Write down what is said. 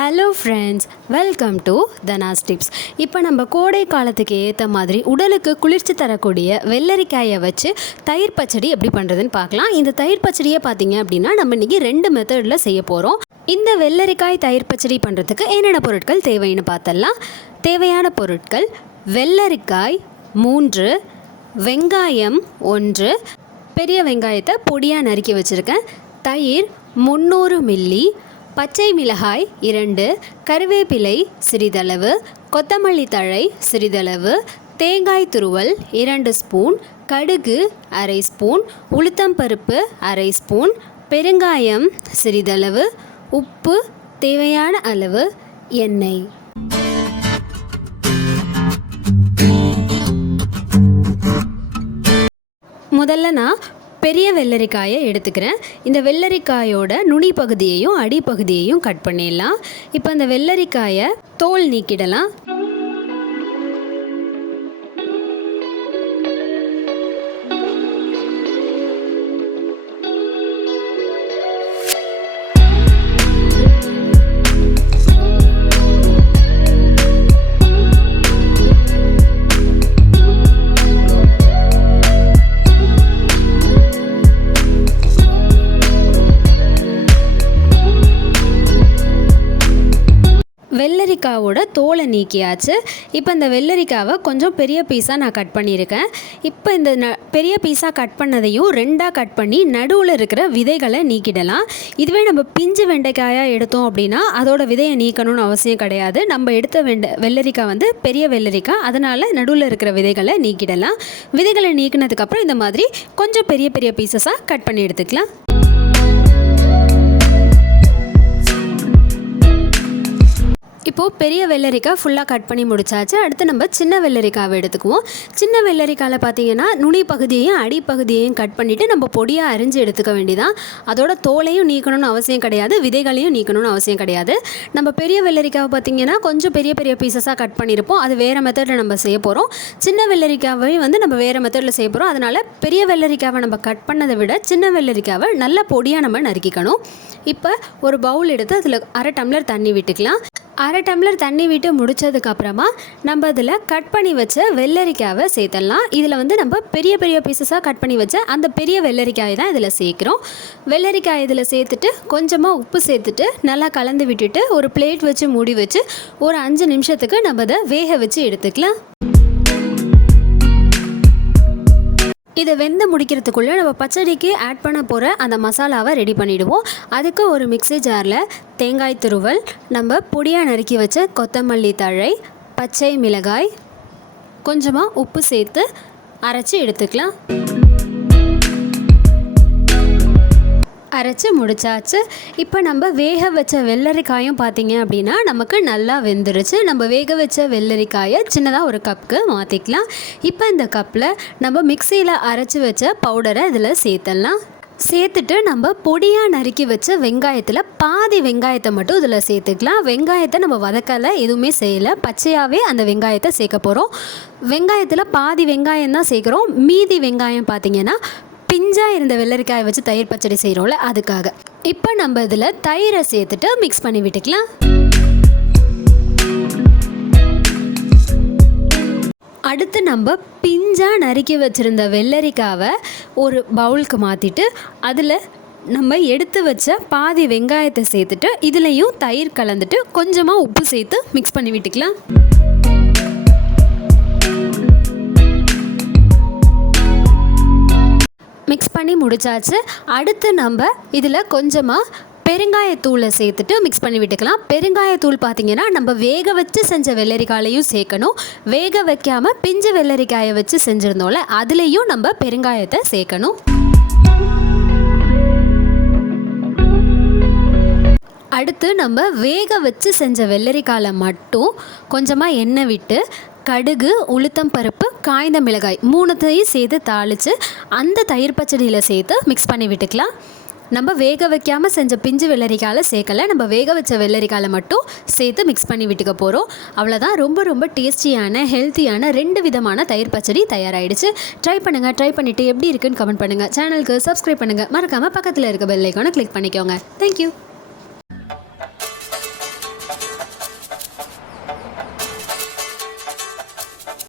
Hello friends welcome to Dhana's tips இப்போ நம்ம கோடை காலத்துக்கு ஏற்ற மாதிரி உடலுக்கு குளிர்ச்சி தரக்கூடிய வெள்ளரிக்காயை வச்சு தயிர் பச்சடி எப்படி பண்ணுறதுன்னு பார்க்கலாம். இந்த தயிர் பச்சடியை பார்த்தீங்க அப்படின்னா நம்ம இன்றைக்கி ரெண்டு மெத்தடில் செய்ய போகிறோம் இந்த வெள்ளரிக்காய் தயிர் பச்சடி பண்ணுறதுக்கு என்னென்ன பொருட்கள் தேவைன்னு பார்த்தலாம். தேவையான பொருட்கள் வெள்ளரிக்காய் மூன்று வெங்காயம் ஒன்று பெரிய வெங்காயத்தை பொடியாக நறுக்கி வச்சுருக்கேன். தயிர் முந்நூறு மில்லி பச்சை மிளகாய் இரண்டு கருவேப்பிலை சிறிதளவு கொத்தமல்லி தழை சிறிதளவு தேங்காய் துருவல் இரண்டு ஸ்பூன் கடுகு அரை ஸ்பூன் உளுத்தம்பருப்பு அரை ஸ்பூன் பெருங்காயம் சிறிதளவு உப்பு தேவையான அளவு எண்ணெய். முதல்ல நான் பெரிய வெள்ளரிக்காயை எடுத்துக்கிறேன். இந்த வெள்ளரிக்காயோட நுனி பகுதியையும் அடிப்பகுதியையும் கட் பண்ணிடலாம். இப்போ இந்த வெள்ளரிக்காயை தோல் நீக்கிடலாம். வெள்ளரிக்காவோட தோலை நீக்கியாச்சு. இப்போ இந்த வெள்ளரிக்காவை கொஞ்சம் பெரிய பீஸாக நான் கட் பண்ணியிருக்கேன். இப்போ இந்த ந பெரிய பீஸாக கட் பண்ணதையும் ரெண்டாக கட் பண்ணி நடுவில் இருக்கிற விதைகளை நீக்கிடலாம். இதுவே நம்ம பிஞ்சு வெண்டைக்காயாக எடுத்தோம் அப்படின்னா அதோட விதையை நீக்கணும்னு அவசியம் கிடையாது. நம்ம எடுத்த வெண்டை வெள்ளரிக்காய் வந்து பெரிய வெள்ளரிக்காய். அதனால் நடுவில் இருக்கிற விதைகளை நீக்கிடலாம். விதைகளை நீக்கினதுக்கப்புறம் இந்த மாதிரி கொஞ்சம் பெரிய பெரிய பீசஸாக கட் பண்ணி எடுத்துக்கலாம். இப்போது பெரிய வெள்ளரிக்காய் ஃபுல்லாக கட் பண்ணி முடிச்சாச்சு. அடுத்து நம்ம சின்ன வெள்ளரிக்காவை எடுத்துக்குவோம். சின்ன வெள்ளரிக்காயில் பார்த்தீங்கன்னா நுனி பகுதியையும் அடிப்பகுதியையும் கட் பண்ணிவிட்டு நம்ம பொடியாக அரிஞ்சு எடுத்துக்க வேண்டியதான் அதோட தோலையும் நீக்கணும்னு அவசியம் கிடையாது. விதைகளையும் நீக்கணும்னு அவசியம் கிடையாது. நம்ம பெரிய வெள்ளரிக்காவை பார்த்தீங்கன்னா கொஞ்சம் பெரிய பெரிய பீசஸாக கட் பண்ணியிருப்போம் அது வேறு மெத்தடில் நம்ம செய்ய போகிறோம் சின்ன வெள்ளரிக்காவை வந்து நம்ம வேறு மெத்தடில் செய்ய போகிறோம் அதனால் பெரிய வெள்ளரிக்காவை நம்ம கட் பண்ணதை விட சின்ன வெள்ளரிக்காவை நல்ல பொடியாக நம்ம நறுக்கிக்கணும். இப்போ ஒரு பவுல் எடுத்து அதில் அரை டம்ளர் தண்ணி விட்டுக்கலாம். அரை டம்ளர் தண்ணி விட்டு முடிச்சதுக்கப்புறமா நம்ம அதில் கட் பண்ணி வச்ச வெள்ளரிக்காவை சேர்த்துடலாம். இதில் வந்து நம்ம பெரிய பெரிய பீசஸாக கட் பண்ணி வச்ச அந்த பெரிய வெள்ளரிக்காயை தான் இதில் சேர்க்குறோம். வெள்ளரிக்காய் இதில் சேர்த்துட்டு கொஞ்சமாக உப்பு சேர்த்துட்டு நல்லா கலந்து விட்டுட்டு ஒரு பிளேட் வச்சு மூடி வச்சு ஒரு அஞ்சு நிமிஷத்துக்கு நம்ம அதை வேக வச்சு எடுத்துக்கலாம். இதை வெந்து முடிக்கிறதுக்குள்ளே நம்ம பச்சடிக்கு ஆட் பண்ண போகிற அந்த மசாலாவை ரெடி பண்ணிவிடுவோம் அதுக்கு ஒரு மிக்ஸி ஜாரில் தேங்காய் துருவல் நம்ம பொடியாக நறுக்கி வச்ச கொத்தமல்லி தழை பச்சை மிளகாய் கொஞ்சமாக உப்பு சேர்த்து அரைச்சி எடுத்துக்கலாம். அரைச்சி முடிச்சாச்சு. இப்போ நம்ம வேக வச்ச வெள்ளரிக்காயும் பார்த்தீங்க அப்படின்னா நமக்கு நல்லா வெந்துருச்சு. நம்ம வேக வச்ச வெள்ளரிக்காயை சின்னதாக ஒரு கப்புக்கு மாற்றிக்கலாம் இப்போ இந்த கப்பில் நம்ம மிக்சியில் அரைச்சி வச்ச பவுடரை இதில் சேர்த்துடலாம். சேர்த்துட்டு நம்ம பொடியாக நறுக்கி வச்ச வெங்காயத்தில் பாதி வெங்காயத்தை மட்டும் இதில் சேர்த்துக்கலாம். வெங்காயத்தை நம்ம வதக்கலை எதுவுமே செய்யலை. பச்சையாகவே அந்த வெங்காயத்தை சேர்க்க போகிறோம் வெங்காயத்தில் பாதி வெங்காயம் தான் சேர்க்குறோம். மீதி வெங்காயம் பார்த்திங்கன்னா பிஞ்சாக இருந்த வெள்ளரிக்காயை வச்சு தயிர் பச்சடி செய்கிறோம்ல அதுக்காக. இப்போ நம்ம இதில் தயிரை சேர்த்துட்டு மிக்ஸ் பண்ணி விட்டுக்கலாம். அடுத்து நம்ம பிஞ்சாக நறுக்கி வச்சுருந்த வெள்ளரிக்காவை ஒரு பவுலுக்கு மாற்றிட்டு அதில் நம்ம எடுத்து வச்ச பாதி வெங்காயத்தை சேர்த்துட்டு இதுலேயும் தயிர் கலந்துட்டு கொஞ்சமாக உப்பு சேர்த்து மிக்ஸ் பண்ணி விட்டுக்கலாம். பண்ணி முடிச்சாச்சு. அடுத்து நம்ம இதில் கொஞ்சமாக பெருங்காயத்தூளை சேர்த்துட்டு மிக்ஸ் பண்ணி விட்டுக்கலாம். பெருங்காயத்தூள் பார்த்திங்கன்னா நம்ம வேக வச்சு செஞ்ச வெள்ளரிக்காயையும் சேர்க்கணும். வேக வைக்காமல் பிஞ்சு வெள்ளரிக்காயை வச்சு செஞ்சுருந்தோம்ல அதுலேயும் நம்ம பெருங்காயத்தை சேர்க்கணும். அடுத்து நம்ம வேக வச்சு செஞ்ச வெள்ளரிக்காயில் மட்டும் கொஞ்சமாக எண்ணெய் விட்டு கடுகு உளுத்தம் பருப்பு காய்ந்த மிளகாய் மூணுத்தையும் சேர்த்து தாளித்து அந்த தயிர் பச்சடியில் சேர்த்து மிக்ஸ் பண்ணி விட்டுக்கலாம். நம்ம வேக வைக்காமல் செஞ்ச பிஞ்சு வெள்ளரிக்காயில் சேர்க்கலை. நம்ம வேக வச்ச வெள்ளரிக்காயில் மட்டும் சேர்த்து மிக்ஸ் பண்ணி விட்டுக்க போகிறோம் அவ்வளோதான் ரொம்ப ரொம்ப டேஸ்டியான ஹெல்த்தியான ரெண்டு விதமான தயிர் பச்சடி தயாராகிடுச்சு ட்ரை பண்ணுங்கள் ட்ரை பண்ணிவிட்டு எப்படி இருக்குன்னு கமெண்ட் பண்ணுங்கள் சேனலுக்கு சப்ஸ்கிரைப் பண்ணுங்கள் மறக்காமல் பக்கத்தில் இருக்க பெல்லைக்கான கிளிக் பண்ணிக்கோங்க. தேங்க்யூ